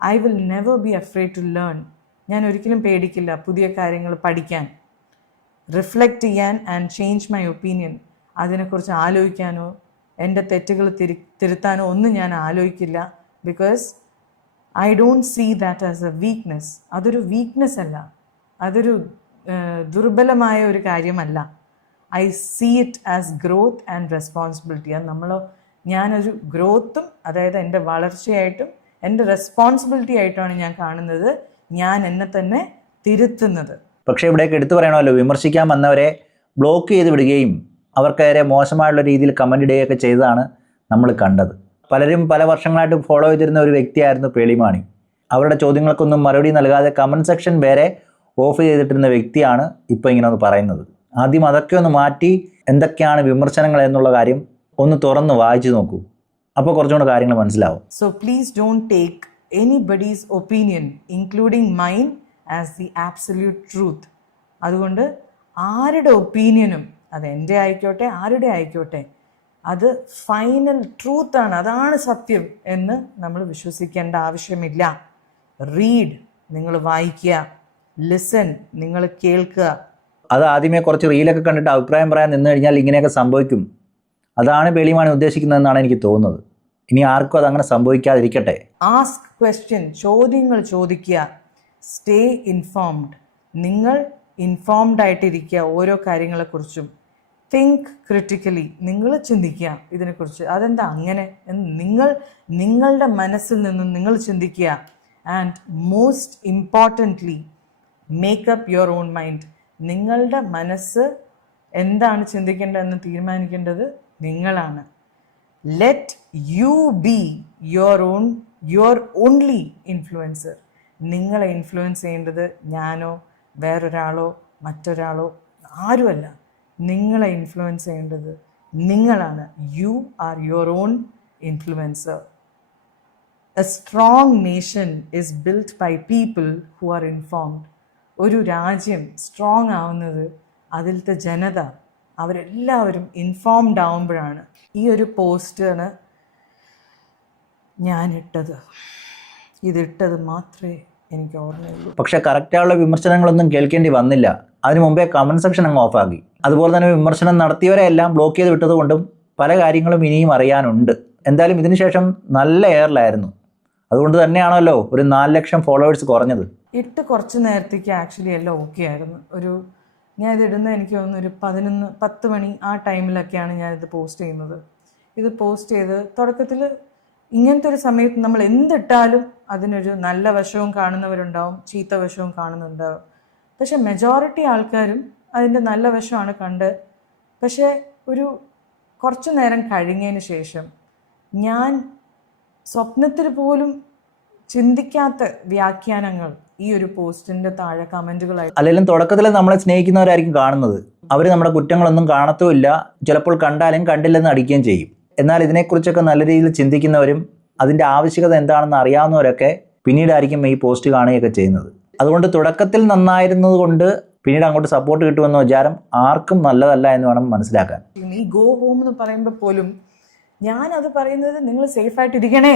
I will never be afraid to learn. ഞാൻ ഒരിക്കലും പേടിക്കില്ല പുതിയ കാര്യങ്ങൾ പഠിക്കാൻ, റിഫ്ലക്റ്റ് ചെയ്യാൻ ആൻഡ് ചേഞ്ച് മൈ ഒപ്പീനിയൻ. അതിനെക്കുറിച്ച് ആലോചിക്കാനോ എൻ്റെ തെറ്റുകൾ തിരുത്താനോ ഒന്നും ഞാൻ ആലോചിക്കില്ല. Because I don't see that as a weakness. അതൊരു വീക്ക്നെസ് അല്ല, അതൊരു ദുർബലമായ ഒരു കാര്യമല്ല. I see it as growth and responsibility. അത് ഞാനൊരു ഗ്രോത്തും, അതായത് എൻ്റെ വളർച്ചയായിട്ടും എൻ്റെ റെസ്പോൺസിബിലിറ്റി ആയിട്ടാണ് ഞാൻ കാണുന്നത്, ഞാൻ എന്നെ തന്നെ തിരുത്തുന്നത്. പക്ഷേ ഇവിടേക്ക് എടുത്തു പറയണമല്ലോ, വിമർശിക്കാൻ വന്നവരെ ബ്ലോക്ക് ചെയ്ത് വിടുകയും അവർക്കേറെ മോശമായുള്ള രീതിയിൽ കമൻ്റ് ഇടുകയൊക്കെ ചെയ്തതാണ് നമ്മൾ കണ്ടത്. പലരും പല വർഷങ്ങളായിട്ട് ഫോളോ ചെയ്തിരുന്ന ഒരു വ്യക്തിയായിരുന്നു പേളിമാണി. അവരുടെ ചോദ്യങ്ങൾക്കൊന്നും മറുപടി നൽകാതെ കമൻറ്റ് സെക്ഷൻ വരെ ഓഫ് ചെയ്തിട്ടിരുന്ന വ്യക്തിയാണ് ഇപ്പോൾ ഇങ്ങനെ ഒന്ന് പറയുന്നത്. ആദ്യം അതൊക്കെ ഒന്ന് മാറ്റി എന്തൊക്കെയാണ് വിമർശനങ്ങൾ എന്നുള്ള കാര്യം ഒന്ന് തുറന്ന് വായിച്ചു നോക്കൂ. അപ്പോൾ കുറച്ചുകൂടെ കാര്യങ്ങൾ മനസ്സിലാവും. So please don't take anybody's opinion including mine as the absolute truth. അതുകൊണ്ട് ആരുടെ ഒപ്പീനിയനും, അത് എൻ്റെ ആയിക്കോട്ടെ ആരുടെ ആയിക്കോട്ടെ, അത് ഫൈനൽ ട്രൂത്താണ്, അതാണ് സത്യം എന്ന് നമ്മൾ വിശ്വസിക്കേണ്ട ആവശ്യമില്ല. റീഡ്, നിങ്ങൾ വായിക്കുക. ലിസൺ, നിങ്ങൾ കേൾക്കുക. അത് ആദ്യമേ കുറച്ച് റീലൊക്കെ കണ്ടിട്ട് അഭിപ്രായം പറയാൻ നിന്ന് കഴിഞ്ഞാൽ ഇങ്ങനെയൊക്കെ സംഭവിക്കും. അതാണ് പേളിമാണി ഉദ്ദേശിക്കുന്നതെന്നാണ് എനിക്ക് തോന്നുന്നത്. ഇനി ആർക്കും അതങ്ങനെ സംഭവിക്കാതിരിക്കട്ടെ. ആസ്ക് ക്വസ്റ്റ്യൻ, ചോദ്യങ്ങൾ ചോദിക്കുക. സ്റ്റേ ഇൻഫോംഡ്, നിങ്ങൾ ഇൻഫോംഡ് ആയിട്ടിരിക്കുക ഓരോ കാര്യങ്ങളെക്കുറിച്ചും. തിങ്ക് ക്രിട്ടിക്കലി, നിങ്ങൾ ചിന്തിക്കുക ഇതിനെക്കുറിച്ച്, അതെന്താ അങ്ങനെ എന്ന് നിങ്ങളുടെ മനസ്സിൽ നിന്നും നിങ്ങൾ ചിന്തിക്കുക. And most importantly make up your own mind. നിങ്ങളുടെ മനസ്സ് എന്താണ് ചിന്തിക്കേണ്ടതെന്ന് തീരുമാനിക്കേണ്ടത് നിങ്ങളാണ്. Let you be your only influencer. നിങ്ങളെ ഇൻഫ്ലുവൻസ് ചെയ്യേണ്ടത് ഞാനോ വേറൊരാളോ മറ്റൊരാളോ ആരുമല്ല. നിങ്ങളെ ഇൻഫ്ലുവൻസ് ചെയ്യേണ്ടത് നിങ്ങളാണ്. You are your own influencer. A strong nation is built by people who are informed. ഒരു രാജ്യം സ്ട്രോങ് ആവുന്നത് അതിലത്തെ ജനത അവരെല്ലാവരും ഇൻഫോംഡ് ആവുമ്പോഴാണ്. ഈ ഒരു പോസ്റ്റാണ് ഞാൻ ഇട്ടത്. ഇതിട്ടത് മാത്രമേ എനിക്ക് ഓർമ്മയുള്ളൂ. പക്ഷേ കറക്റ്റായുള്ള വിമർശനങ്ങളൊന്നും കേൾക്കേണ്ടി വന്നില്ല. അതിനു മുമ്പേ കമൻറ്റ് സെക്ഷൻ അങ്ങ് ഓഫാക്കി. അതുപോലെ തന്നെ വിമർശനം നടത്തിയവരെ എല്ലാം ബ്ലോക്ക് ചെയ്ത് വിട്ടതുകൊണ്ടും പല കാര്യങ്ങളും ഇനിയും അറിയാനുണ്ട്. എന്തായാലും ഇതിനു ശേഷം നല്ല എയറിലായിരുന്നു. അതുകൊണ്ട് തന്നെയാണല്ലോ ഒരു 4 ലക്ഷം ഫോളോവേഴ്സ് കുറഞ്ഞത്. ഇട്ട് കുറച്ച് നേരത്തേക്ക് ആക്ച്വലി എല്ലാം ഓക്കെ ആയിരുന്നു. ഞാൻ ഇതിടുന്ന എനിക്ക് തോന്നുന്നു ഒരു 10 മണി ആ ടൈമിലൊക്കെയാണ് ഞാനിത് പോസ്റ്റ് ചെയ്യുന്നത്. ഇത് പോസ്റ്റ് ചെയ്ത് തുടക്കത്തിൽ ഇങ്ങനത്തെ ഒരു സമയത്ത് നമ്മൾ എന്തിട്ടാലും അതിനൊരു നല്ല വശവും കാണുന്നവരുണ്ടാവും, ചീത്ത വശവും കാണുന്നുണ്ടാവും. പക്ഷെ മെജോറിറ്റി ആൾക്കാരും അതിൻ്റെ നല്ല വശമാണ് കണ്ട്. പക്ഷേ ഒരു കുറച്ചു നേരം കഴിഞ്ഞതിന് ശേഷം ഞാൻ സ്വപ്നത്തിൽ പോലും ചിന്തിക്കാത്ത വ്യാഖ്യാനങ്ങൾ ഈ ഒരു പോസ്റ്റിൻ്റെ താഴെ കമൻറ്റുകളായി. അല്ലെങ്കിലും തുടക്കത്തിൽ നമ്മളെ സ്നേഹിക്കുന്നവരായിരിക്കും കാണുന്നത്. അവർ നമ്മുടെ കുറ്റങ്ങളൊന്നും കാണത്തുമില്ല, ചിലപ്പോൾ കണ്ടാലും കണ്ടില്ലെന്ന് അടിക്കുകയും ചെയ്യും. എന്നാൽ ഇതിനെക്കുറിച്ചൊക്കെ നല്ല രീതിയിൽ ചിന്തിക്കുന്നവരും അതിൻ്റെ ആവശ്യകത എന്താണെന്ന് അറിയാവുന്നവരൊക്കെ പിന്നീടായിരിക്കും ഈ പോസ്റ്റ് കാണുകയൊക്കെ ചെയ്യുന്നത്. അതുകൊണ്ട് തുടക്കത്തിൽ നന്നായിരുന്നത് കൊണ്ട് പിന്നീട് അങ്ങോട്ട് സപ്പോർട്ട് കിട്ടുമെന്ന വിചാരം ആർക്കും നല്ലതല്ല എന്ന് വേണം മനസ്സിലാക്കാൻ. ഈ ഗോ ഹോം എന്ന് പറയുമ്പോൾ പോലും ഞാനത് പറയുന്നത് നിങ്ങൾ സേഫായിട്ടിരിക്കണേ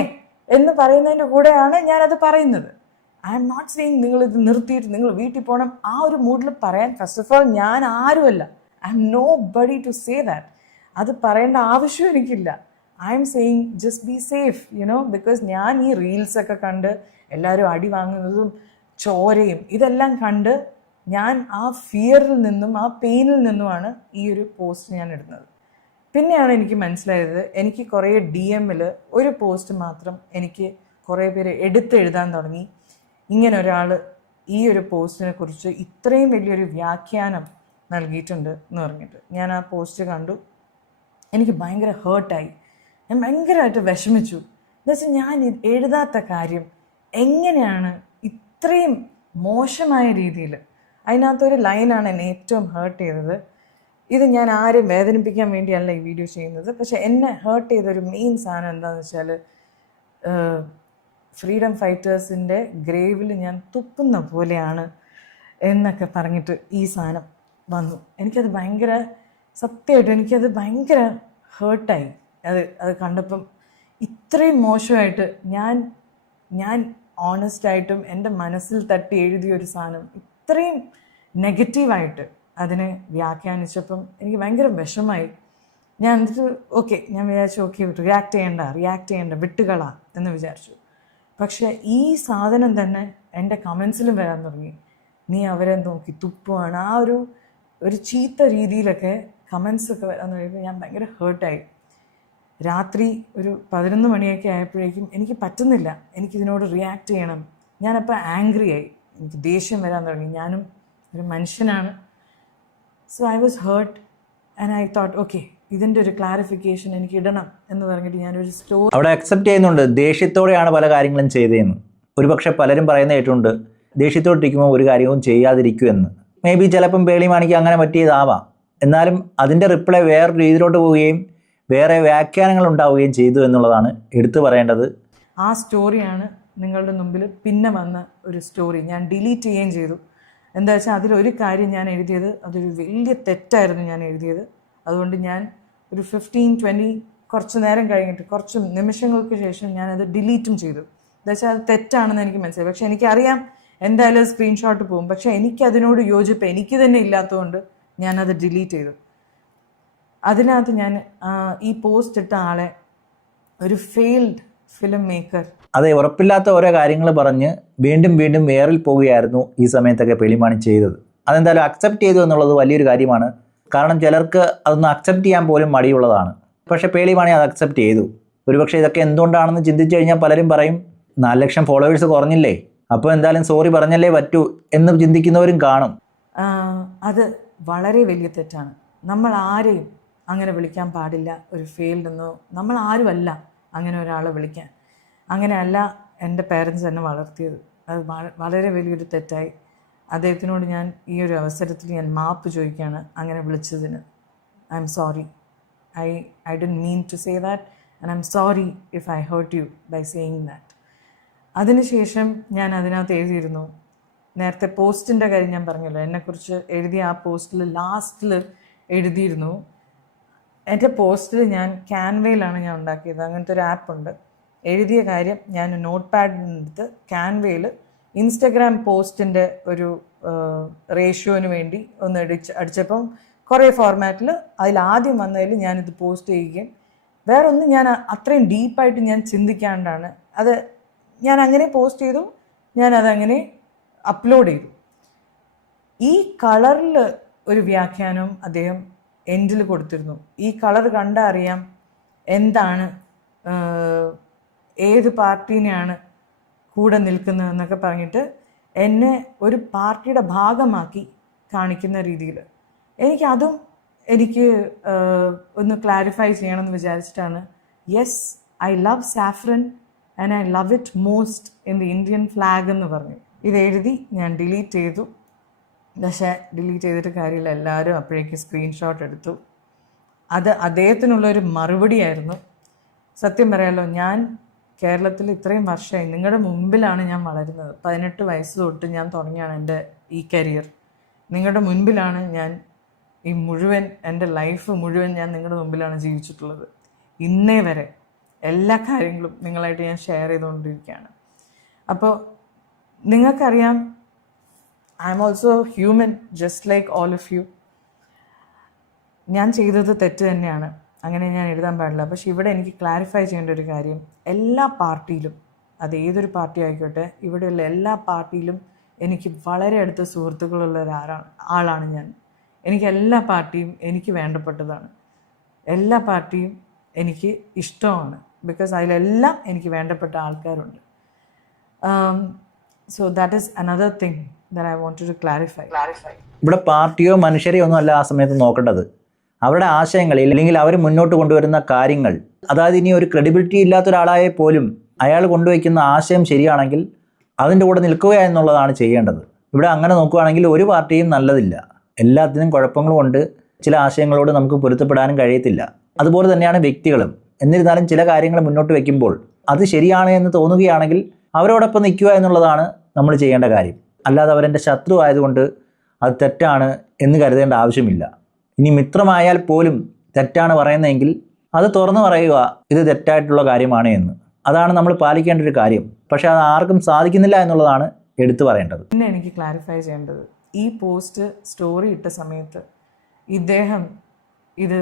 എന്ന് പറയുന്നതിൻ്റെ കൂടെയാണ് ഞാനത് പറയുന്നത്. ഐ എം നോട്ട് സെയിങ് നിങ്ങൾ ഇത് നിർത്തിയിട്ട് നിങ്ങൾ വീട്ടിൽ പോകണം ആ ഒരു മൂഡിൽ പറയാൻ. ഫസ്റ്റ് ഓഫ് ഓൾ ഞാൻ ആരുമല്ല. I am nobody to say that. അത് പറയേണ്ട ആവശ്യം എനിക്കില്ല. I am saying just be safe, because ഞാൻ ഈ റീൽസൊക്കെ കണ്ട് എല്ലാവരും അടി വാങ്ങുന്നതും ചോരയും ഇതെല്ലാം കണ്ട് ഞാൻ ആ ഫിയറിൽ നിന്നും ആ പെയിനിൽ നിന്നുമാണ് ഈ ഒരു പോസ്റ്റ് ഞാൻ ഇടുന്നത്. പിന്നെയാണ് എനിക്ക് മനസ്സിലായത്, എനിക്ക് കുറേ DM-ൽ ഒരു പോസ്റ്റ് മാത്രം എനിക്ക് കുറേ പേര് എഴുതാൻ തുടങ്ങി. ഇങ്ങനെ ഒരാൾ ഈ ഒരു പോസ്റ്റിനെ കുറിച്ച് ഇത്രയും വലിയൊരു വ്യാഖ്യാനം നൽകിയിട്ടുണ്ട് എന്ന് പറഞ്ഞിട്ട്. ഞാൻ ആ പോസ്റ്റ് കണ്ടു, എനിക്ക് ഭയങ്കര ഹേർട്ടായി. ഞാൻ ഭയങ്കരമായിട്ട് വിഷമിച്ചു. എന്നുവെച്ചാൽ ഞാൻ എഴുതാത്ത കാര്യം എങ്ങനെയാണ് ഇത്രയും മോശമായ രീതിയിൽ, അതിനകത്തൊരു ലൈനാണ് എന്നെ ഏറ്റവും ഹേർട്ട് ചെയ്തത്. ഇത് ഞാൻ ആരെയും വേദനിപ്പിക്കാൻ വേണ്ടിയല്ല ഈ വീഡിയോ ചെയ്യുന്നത്, പക്ഷെ എന്നെ ഹേർട്ട് ചെയ്തൊരു മെയിൻ സാധനം എന്താണെന്ന് വെച്ചാൽ, ഫ്രീഡം ഫൈറ്റേഴ്സിൻ്റെ ഗ്രേവിൽ ഞാൻ തുപ്പുന്ന പോലെയാണ് എന്നൊക്കെ പറഞ്ഞിട്ട് ഈ സാധനം വന്നു. എനിക്കത് ഭയങ്കര, സത്യമായിട്ട് എനിക്കത് ഭയങ്കര ഹേർട്ടായി. അത് കണ്ടപ്പം ഇത്രയും മോശമായിട്ട് ഞാൻ ഓണസ്റ്റായിട്ടും എൻ്റെ മനസ്സിൽ തട്ടി എഴുതിയൊരു സാധനം ഇത്രയും നെഗറ്റീവായിട്ട് അതിനെ വ്യാഖ്യാനിച്ചപ്പം എനിക്ക് ഭയങ്കര വിഷമായി. ഞാൻ എന്നിട്ട് ഞാൻ വിചാരിച്ചു റിയാക്ട് ചെയ്യണ്ട വിട്ടുകളാ എന്ന് വിചാരിച്ചു. പക്ഷെ ഈ സാധനം തന്നെ എൻ്റെ കമൻസിലും വരാൻ തുടങ്ങി. നീ അവരെ നോക്കി തുപ്പുവാണ്, ആ ഒരു ചീത്ത രീതിയിലൊക്കെ കമൻസൊക്കെ വരാൻ തുടങ്ങിയപ്പോൾ ഞാൻ ഭയങ്കര ഹേർട്ടായി. രാത്രി ഒരു 11 മണിയൊക്കെ ആയപ്പോഴേക്കും എനിക്ക് പറ്റുന്നില്ല, എനിക്കിതിനോട് റിയാക്ട് ചെയ്യണം. ഞാനപ്പോൾ ആംഗ്രി ആയി, എനിക്ക് ദേഷ്യം വരാൻ തുടങ്ങി. ഞാനും ഒരു മനുഷ്യനാണ്. So I was hurt and I thought ഇതിൻ്റെ ഒരു ക്ലാരിഫിക്കേഷൻ എനിക്ക് ഇടണം എന്ന് പറഞ്ഞിട്ട് ഞാനൊരു സ്റ്റോറി അവിടെ അക്സെപ്റ്റ് ചെയ്യുന്നുണ്ട്. ദേഷ്യത്തോടെയാണ് പല കാര്യങ്ങളും ചെയ്തതെന്ന്. ഒരുപക്ഷെ പലരും പറയുന്ന കേട്ടിട്ടുണ്ട് ദേഷ്യത്തോട്ടിരിക്കുമ്പോൾ ഒരു കാര്യവും ചെയ്യാതിരിക്കുമെന്ന്. മേ ബി ചിലപ്പം പേളി മാണിക്ക് അങ്ങനെ പറ്റിയതാവാം. എന്നാലും അതിൻ്റെ റിപ്ലൈ വേറൊരു രീതിയിലോട്ട് പോവുകയും വേറെ വ്യാഖ്യാനങ്ങൾ ഉണ്ടാവുകയും ചെയ്തു എന്നുള്ളതാണ് എടുത്തു പറയേണ്ടത്. ആ സ്റ്റോറിയാണ് നിങ്ങളുടെ മുമ്പിൽ പിന്നെ വന്ന ഒരു സ്റ്റോറി. ഞാൻ ഡിലീറ്റ് ചെയ്യുകയും ചെയ്തു. എന്താ വെച്ചാൽ അതിലൊരു കാര്യം ഞാൻ എഴുതിയത് അതൊരു വലിയ തെറ്റായിരുന്നു ഞാൻ എഴുതിയത്. അതുകൊണ്ട് ഞാൻ ഒരു 15-20 കുറച്ച് നേരം കഴിഞ്ഞിട്ട്, കുറച്ച് നിമിഷങ്ങൾക്ക് ശേഷം ഞാനത് ഡിലീറ്റും ചെയ്തു. എന്താ വെച്ചാൽ അത് തെറ്റാണെന്ന് എനിക്ക് മനസ്സിലായി. പക്ഷെ എനിക്കറിയാം എന്തായാലും സ്ക്രീൻഷോട്ട് പോകും. പക്ഷെ എനിക്കതിനോട് യോജിപ്പ് എനിക്ക് തന്നെ ഇല്ലാത്തതുകൊണ്ട് ഞാനത് ഡിലീറ്റ് ചെയ്തു. അതിനകത്ത് ഞാൻ ഈ പോസ്റ്റ് ഇട്ട ആളെ ഒരു ഫെയിൽഡ് ഫിലിം മേക്കർ, അതെ, ഉറപ്പില്ലാത്ത ഓരോ കാര്യങ്ങൾ പറഞ്ഞ് വീണ്ടും വീണ്ടും വേറിൽ പോവുകയായിരുന്നു ഈ സമയത്തൊക്കെ പേളിമാണി ചെയ്തത്. അതെന്തായാലും അക്സെപ്റ്റ് ചെയ്തു എന്നുള്ളത് വലിയൊരു കാര്യമാണ്. കാരണം ചിലർക്ക് അതൊന്ന് അക്സെപ്റ്റ് ചെയ്യാൻ പോലും മടിയുള്ളതാണ്. പക്ഷേ പേളിമാണി അത് അക്സെപ്റ്റ് ചെയ്തു. ഒരുപക്ഷെ ഇതൊക്കെ എന്തുകൊണ്ടാണെന്ന് ചിന്തിച്ചു കഴിഞ്ഞാൽ പലരും പറയും 4 ലക്ഷം ഫോളോവേഴ്സ് കുറഞ്ഞില്ലേ, അപ്പോൾ എന്തായാലും സോറി പറഞ്ഞല്ലേ പറ്റൂ എന്ന് ചിന്തിക്കുന്നവരും കാണും. അത് വളരെ വലിയ തെറ്റാണ്. നമ്മൾ ആരെയും അങ്ങനെ വിളിക്കാൻ പാടില്ല ഒരു ഫെയിൽഡ് എന്നോ. നമ്മൾ ആരുമല്ല അങ്ങനെ ഒരാളെ വിളിക്കാൻ. അങ്ങനെയല്ല എൻ്റെ പേരൻസ് എന്നെ വളർത്തിയത്. അത് വളരെ വലിയൊരു തെറ്റായി. അദ്ദേഹത്തിനോട് ഞാൻ ഈ ഒരു അവസരത്തിൽ ഞാൻ മാപ്പ് ചോദിക്കുകയാണ് അങ്ങനെ വിളിച്ചതിന്. I am sorry. I didn't mean to say that and I'm sorry if I hurt you by saying that. അതിനുശേഷം ഞാൻ അതിനകത്ത് എഴുതിയിരുന്നു, നേരത്തെ പോസ്റ്റിൻ്റെ കാര്യം ഞാൻ പറഞ്ഞല്ലോ, എന്നെക്കുറിച്ച് എഴുതിയ ആ പോസ്റ്റിൽ ലാസ്റ്റിൽ എഴുതിയിരുന്നു. എൻ്റെ പോസ്റ്റിൽ ഞാൻ ക്യാൻവയിലാണ് ഞാൻ ഉണ്ടാക്കിയത്. അങ്ങനത്തെ ഒരു ആപ്പുണ്ട്. എഴുതിയ കാര്യം ഞാൻ നോട്ട് പാഡിനെടുത്ത് ക്യാൻവയിൽ ഇൻസ്റ്റഗ്രാം പോസ്റ്റിൻ്റെ ഒരു റേഷ്യോന് വേണ്ടി ഒന്ന് അടിച്ചപ്പം കുറേ ഫോർമാറ്റിൽ അതിലാദ്യം വന്നതിൽ ഞാനിത് പോസ്റ്റ് ചെയ്യുകയും വേറൊന്നും ഞാൻ അത്രയും ഡീപ്പായിട്ട് ഞാൻ ചിന്തിക്കാണ്ടാണ് അത് ഞാൻ അങ്ങനെ പോസ്റ്റ് ചെയ്തു. ഞാനതങ്ങനെ അപ്ലോഡ് ചെയ്തു. ഈ കളറിൽ ഒരു വ്യാഖ്യാനം അദ്ദേഹം എൻഡിൽ കൊടുത്തിരുന്നു. ഈ കളർ കണ്ടാൽ അറിയാം എന്താണ്, ഏത് പാർട്ടീനെയാണ് കൂടെ നിൽക്കുന്നതെന്നൊക്കെ പറഞ്ഞിട്ട് എന്നെ ഒരു പാർട്ടിയുടെ ഭാഗമാക്കി കാണിക്കുന്ന രീതിയിൽ എനിക്ക് ഒന്ന് ക്ലാരിഫൈ ചെയ്യണമെന്ന് വിചാരിച്ചിട്ടാണ്. Yes, I love saffron and I love it most in the Indian flag എന്ന് പറഞ്ഞു. ഇത് എഴുതി ഞാൻ ഡിലീറ്റ് ചെയ്തു. പക്ഷേ ഡിലീറ്റ് ചെയ്തിട്ട് കാര്യമില്ല, എല്ലാവരും അപ്പോഴേക്ക് സ്ക്രീൻഷോട്ട് എടുത്തു. അത് അദ്ദേഹത്തിനുള്ളൊരു മറുപടിയായിരുന്നു. സത്യം പറയാലോ, ഞാൻ കേരളത്തിൽ ഇത്രയും വർഷമായി നിങ്ങളുടെ മുമ്പിലാണ് ഞാൻ വളരുന്നത്. 18 വയസ്സ് തൊട്ട് ഞാൻ തുടങ്ങിയാണ് എൻ്റെ ഈ കരിയർ. നിങ്ങളുടെ മുൻപിലാണ് ഞാൻ ഈ മുഴുവൻ എൻ്റെ ലൈഫ് മുഴുവൻ ഞാൻ നിങ്ങളുടെ മുമ്പിലാണ് ജീവിച്ചിട്ടുള്ളത്. ഇന്നേ വരെ എല്ലാ കാര്യങ്ങളും നിങ്ങളായിട്ട് ഞാൻ ഷെയർ ചെയ്തുകൊണ്ടിരിക്കുകയാണ്. അപ്പോൾ നിങ്ങൾക്കറിയാം, I am also human just like all of you. ഞാൻ ചെയ്തത് തെറ്റ് തന്നെയാണ്, അങ്ങനെ ഞാൻ എഴുതാൻ പാടില്ല. പക്ഷെ ഇവിടെ എനിക്ക് ക്ലാരിഫൈ ചെയ്യേണ്ട ഒരു കാര്യം, എല്ലാ പാർട്ടിയിലും, അത് ഏതൊരു പാർട്ടി ആയിക്കോട്ടെ, ഇവിടെയുള്ള എല്ലാ പാർട്ടിയിലും എനിക്ക് വളരെ അടുത്ത സുഹൃത്തുക്കളുള്ള ആളാണ് ഞാൻ. എനിക്ക് എല്ലാ പാർട്ടിയും എനിക്ക് വേണ്ടപ്പെട്ടതാണ്. എല്ലാ പാർട്ടിയും എനിക്ക് ഇഷ്ടമാണ്. ബിക്കോസ് അതിലെല്ലാം എനിക്ക് വേണ്ടപ്പെട്ട ആൾക്കാരുണ്ട്. So that is another thing that I wanted to clarify. ഇവിടെ പാർട്ടിയോ മനുഷ്യരെയോ ഒന്നും അല്ല ആ സമയത്ത് നോക്കേണ്ടത്. അവരുടെ ആശയങ്ങളിൽ അല്ലെങ്കിൽ അവർ മുന്നോട്ട് കൊണ്ടുവരുന്ന കാര്യങ്ങൾ, അതായത് ഇനി ഒരു ക്രെഡിബിലിറ്റി ഇല്ലാത്ത ഒരാളായ പോലും അയാൾ കൊണ്ടുവയ്ക്കുന്ന ആശയം ശരിയാണെങ്കിൽ അതിൻ്റെ കൂടെ നിൽക്കുക എന്നുള്ളതാണ് ചെയ്യേണ്ടത്. ഇവിടെ അങ്ങനെ നോക്കുകയാണെങ്കിൽ ഒരു പാർട്ടിയും നല്ലതില്ല. എല്ലാത്തിനും കുഴപ്പങ്ങളുമുണ്ട്. ചില ആശയങ്ങളോട് നമുക്ക് പൊരുത്തപ്പെടാനും കഴിയത്തില്ല. അതുപോലെ തന്നെയാണ് വ്യക്തികളും. എന്നിരുന്നാലും ചില കാര്യങ്ങൾ മുന്നോട്ട് വയ്ക്കുമ്പോൾ അത് ശരിയാണ് എന്ന് തോന്നുകയാണെങ്കിൽ അവരോടൊപ്പം നിൽക്കുക എന്നുള്ളതാണ് നമ്മൾ ചെയ്യേണ്ട കാര്യം. അല്ലാതെ അവരെൻ്റെ ശത്രു ആയതുകൊണ്ട് അത് തെറ്റാണ് എന്ന് കരുതേണ്ട ആവശ്യമില്ല. ഇനി മിത്രമായാൽ പോലും തെറ്റാണ് പറയുന്നതെങ്കിൽ അത് തുറന്നു പറയുക, ഇത് തെറ്റായിട്ടുള്ള കാര്യമാണ് എന്ന്. അതാണ് നമ്മൾ പാലിക്കേണ്ട ഒരു കാര്യം. പക്ഷേ അത് ആർക്കും സാധിക്കുന്നില്ല എന്നുള്ളതാണ് എടുത്തു പറയേണ്ടത്. പിന്നെ എനിക്ക് ക്ലാരിഫൈ ചെയ്യേണ്ടത്, ഈ പോസ്റ്റ് സ്റ്റോറി ഇട്ട സമയത്ത് ഇദ്ദേഹം ഇത്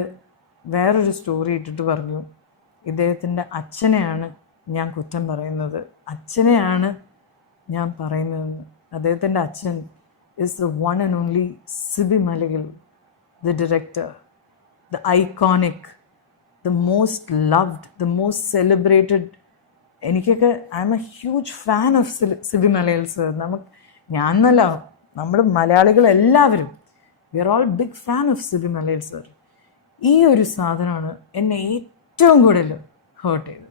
വേറൊരു സ്റ്റോറി ഇട്ടിട്ട് പറഞ്ഞു, ഇദ്ദേഹത്തിൻ്റെ അച്ഛനെയാണ് ഞാൻ കുറ്റം പറയുന്നത്, അച്ഛനെയാണ് ഞാൻ പറയുന്നതെന്ന്. അദ്ദേഹത്തിൻ്റെ അച്ഛൻ is the one and only Sibi Malagal, the director, the iconic, the most loved, the most celebrated. എനിക്കൊക്കെ I am a huge fan of Sibi Malayil sir. ഞാൻ എന്നല്ല, നമ്മുടെ മലയാളികൾ എല്ലാവരും we are all big fan of Sibi Malayil sir. ഈ ഒരു സാധനമാണ് എന്നെ ഏറ്റവും കൂടുതൽ ഹേർട്ട് ചെയ്തത്.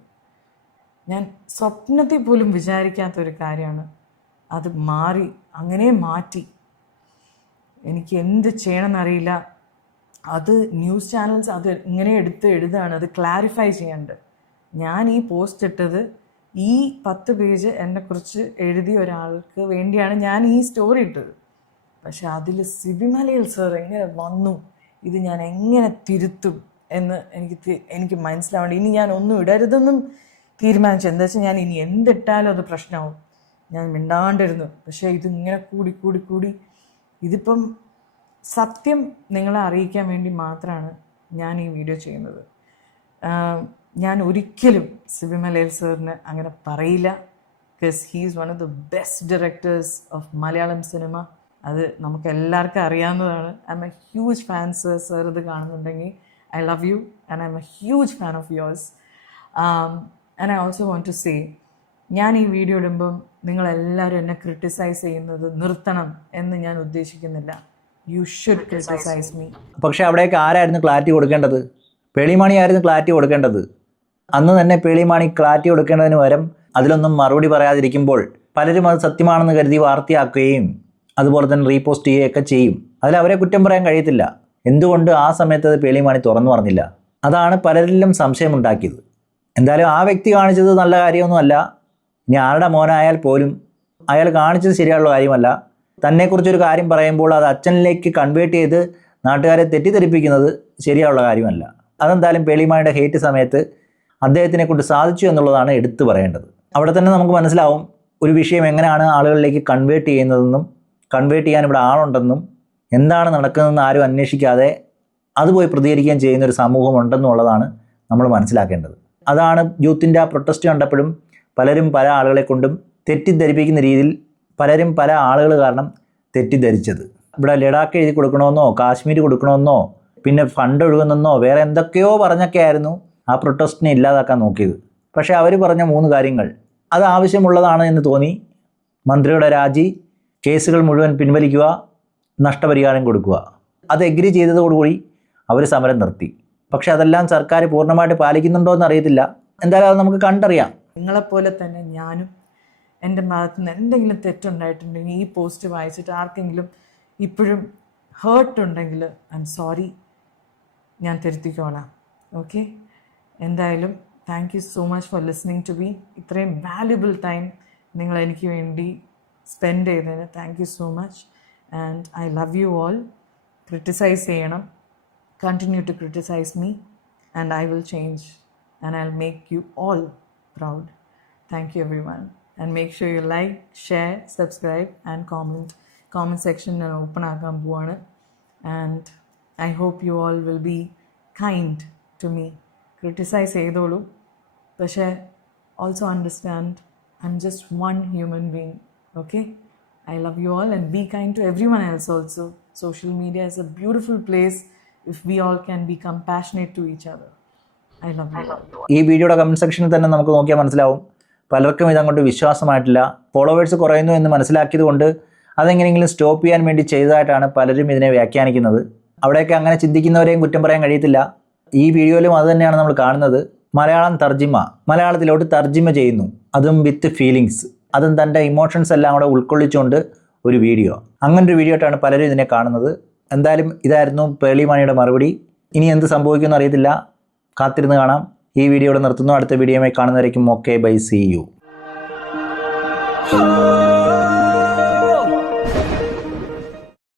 ഞാൻ സ്വപ്നത്തിൽ പോലും വിചാരിക്കാത്തൊരു കാര്യമാണ് അത് മാറി, അങ്ങനെ മാറ്റി. എനിക്ക് എന്ത് ചെയ്യണമെന്നറിയില്ല. അത് ന്യൂസ് ചാനൽസ് അത് ഇങ്ങനെ എടുത്ത് എഴുതുകയാണ്, അത് ക്ലാരിഫൈ ചെയ്യേണ്ടത്. ഞാൻ ഈ പോസ്റ്റ് ഇട്ടത് ഈ 10 പേജ് എന്നെക്കുറിച്ച് എഴുതിയ ഒരാൾക്ക് വേണ്ടിയാണ് ഞാൻ ഈ സ്റ്റോറി ഇട്ടത്. പക്ഷെ അതിൽ സിബി മലയാൽ സർ എങ്ങനെ വന്നു, ഇത് ഞാൻ എങ്ങനെ തിരുത്തും എന്ന് എനിക്ക് മനസ്സിലാവേണ്ട. ഇനി ഞാൻ ഒന്നും ഇടരുതെന്നും തീരുമാനിച്ചു. എന്താ വെച്ചാൽ ഞാൻ ഇനി എന്തിട്ടാലും അത് പ്രശ്നമാവും. ഞാൻ മിണ്ടാണ്ടിരുന്നു. പക്ഷേ ഇതിങ്ങനെ കൂടി കൂടി കൂടി ഇതിപ്പം സത്യം നിങ്ങളെ അറിയിക്കാൻ വേണ്ടി മാത്രമാണ് ഞാൻ ഈ വീഡിയോ ചെയ്യുന്നത്. ഞാൻ ഒരിക്കലും സിബി മലയാൽ സാറിന് അങ്ങനെ പറയില്ല. Because he is one of the best directors of Malayalam cinema. അത് നമുക്ക് എല്ലാവർക്കും അറിയാവുന്നതാണ്. I am a huge fan sir. Sir ഇത് കാണുന്നുണ്ടെങ്കിൽ I love you and I am a huge fan of yours. And I also want to say, ഞാൻ ഈ video ഇടുമ്പം നിങ്ങളെല്ലാവരും എന്നെ ക്രിട്ടിസൈസ് ചെയ്യുന്നത് നിർത്തണം എന്ന് ഞാൻ ഉദ്ദേശിക്കുന്നില്ല. You should criticise me. പക്ഷേ അവിടേക്ക് ആരായിരുന്നു ക്ലാരിറ്റി കൊടുക്കേണ്ടത്? പേളിമാണിയായിരുന്നു ക്ലാരിറ്റി കൊടുക്കേണ്ടത്. അന്ന് തന്നെ പേളിമാണി ക്ലാരിറ്റി കൊടുക്കേണ്ടതിന് പകരം അതിലൊന്നും മറുപടി പറയാതിരിക്കുമ്പോൾ പലരും അത് സത്യമാണെന്ന് കരുതി വാർത്തയാക്കുകയും അതുപോലെ തന്നെ റീപോസ്റ്റ് ചെയ്യുകയൊക്കെ ചെയ്യും. അതിൽ അവരെ കുറ്റം പറയാൻ കഴിയത്തില്ല. എന്തുകൊണ്ട് ആ സമയത്ത് അത് പേളിമാണി തുറന്നു പറഞ്ഞില്ല? അതാണ് പലരിലും സംശയമുണ്ടാക്കിയത്. എന്തായാലും ആ വ്യക്തി കാണിച്ചത് നല്ല കാര്യമൊന്നുമല്ല. ഇനി ആരുടെ മോനായാൽ പോലും അയാൾ കാണിച്ചത് ശരിയായുള്ള കാര്യമല്ല. തന്നെക്കുറിച്ചൊരു കാര്യം പറയുമ്പോൾ അത് അച്ഛനിലേക്ക് കൺവേർട്ട് ചെയ്ത് നാട്ടുകാരെ തെറ്റിദ്ധരിപ്പിക്കുന്നത് ശരിയായുള്ള കാര്യമല്ല. അതെന്തായാലും പേളിമാണിയുടെ ഹേറ്റ് സമയത്ത് അദ്ദേഹത്തിനെ കൊണ്ട് സാധിച്ചു എന്നുള്ളതാണ് എടുത്തു പറയേണ്ടത്. അവിടെ തന്നെ നമുക്ക് മനസ്സിലാവും ഒരു വിഷയം എങ്ങനെയാണ് ആളുകളിലേക്ക് കൺവേർട്ട് ചെയ്യുന്നതെന്നും കൺവേർട്ട് ചെയ്യാൻ ഇവിടെ ആളുണ്ടെന്നും എന്താണ് നടക്കുന്നതെന്ന് ആരും അന്വേഷിക്കാതെ അത് പോയി പ്രതികരിക്കുകയും ചെയ്യുന്നൊരു സമൂഹമുണ്ടെന്നുള്ളതാണ് നമ്മൾ മനസ്സിലാക്കേണ്ടത്. അതാണ് യൂത്തിൻ്റെ ആ പ്രൊട്ടസ്റ്റ് കണ്ടപ്പോഴും പലരും പല ആളുകളെ കൊണ്ടും തെറ്റിദ്ധരിപ്പിക്കുന്ന രീതിയിൽ പലരും പല ആളുകൾ കാരണം തെറ്റിദ്ധരിച്ചത്. ഇവിടെ ലഡാക്ക് എഴുതി കൊടുക്കണമെന്നോ കാശ്മീർ കൊടുക്കണമെന്നോ പിന്നെ ഫണ്ട് ഒഴുകുന്നെന്നോ വേറെ എന്തൊക്കെയോ പറഞ്ഞൊക്കെ ആയിരുന്നു ആ പ്രൊട്ടസ്റ്റിനെ ഇല്ലാതാക്കാൻ നോക്കിയത്. പക്ഷേ അവർ പറഞ്ഞ 3 കാര്യങ്ങൾ അത് ആവശ്യമുള്ളതാണ് എന്ന് തോന്നി. മന്ത്രിയുടെ രാജി, കേസുകൾ മുഴുവൻ പിൻവലിക്കുക, നഷ്ടപരിഹാരം കൊടുക്കുക. അത് എഗ്രി ചെയ്തതോടുകൂടി അവർ സമരം നിർത്തി. പക്ഷെ അതെല്ലാം സർക്കാർ പൂർണ്ണമായിട്ട് പാലിക്കുന്നുണ്ടോ എന്ന് അറിയത്തില്ല. എന്തായാലും അത് നമുക്ക് കണ്ടറിയാം. നിങ്ങളെപ്പോലെ തന്നെ ഞാനും എൻ്റെ ഭാഗത്ത് നിന്ന് എന്തെങ്കിലും തെറ്റുണ്ടായിട്ടുണ്ടെങ്കിൽ ഈ പോസ്റ്റ് വായിച്ചിട്ട് ആർക്കെങ്കിലും ഇപ്പോഴും ഹേർട്ട് ഉണ്ടെങ്കിൽ ഐ എം സോറി, ഞാൻ തിരുത്തിക്കോളാം. ഓക്കെ, എന്തായാലും thank you so much for listening to me. ഇത്രയും വാല്യുബിൾ ടൈം നിങ്ങൾ എനിക്ക് വേണ്ടി സ്പെൻഡ് ചെയ്തതിന് thank you so much. And I love you all. Criticise ചെയ്യണം, continue to criticize me and I will change and I'll make you all proud. Thank you everyone, and make sure you like, share, subscribe and comment section and open ആക്കാൻ പോവാണ്. And I hope you all will be kind to me. Criticize ചെയ്തോളൂ, പക്ഷേ also understand I'm just one human being. Okay, I love you all and be kind to everyone else also. Social media is a beautiful place if we all can be compassionate to each other. I love you. ഈ വീഡിയോയുടെ comment സെക്ഷനിൽ തന്നെ നമുക്ക് നോക്കിയാൽ മനസ്സിലാവും പലർക്കും ഇതങ്ങോട്ട് വിശ്വാസമായിട്ടില്ല. Followers കുറയുന്നു എന്ന് മനസ്സിലാക്കിയത് കൊണ്ട് അതെങ്ങനെയെങ്കിലും സ്റ്റോപ്പ് ചെയ്യാൻ വേണ്ടി ചെയ്തതായിട്ടാണ് പലരും ഇതിനെ വ്യാഖ്യാനിക്കുന്നത്. അവിടെയൊക്കെ അങ്ങനെ ചിന്തിക്കുന്നവരെയും കുറ്റം പറയാൻ കഴിയത്തില്ല. ഈ വീഡിയോയിലും അത് തന്നെയാണ് നമ്മൾ കാണുന്നത്. മലയാളം തർജിമ, മലയാളത്തിലോട്ട് തർജിമ ചെയ്യുന്നു, അതും വിത്ത് ഫീലിങ്സ്, അതും തൻ്റെ ഇമോഷൻസ് എല്ലാം കൂടെ ഉൾക്കൊള്ളിച്ചുകൊണ്ട് ഒരു വീഡിയോ. അങ്ങനൊരു വീഡിയോ ആയിട്ടാണ് പലരും ഇതിനെ കാണുന്നത്. എന്തായാലും ഇതായിരുന്നു പേളി മാണിയുടെ മറുപടി. ഇനി എന്ത് സംഭവിക്കുമെന്ന് അറിയത്തില്ല, കാത്തിരുന്ന് കാണാം. ഈ വീഡിയോ ഇവിടെ നിർത്തുന്നു. അടുത്ത വീഡിയോയുമായി കാണുന്നവരേക്കും ഓക്കെ, ബൈ, സീ യു.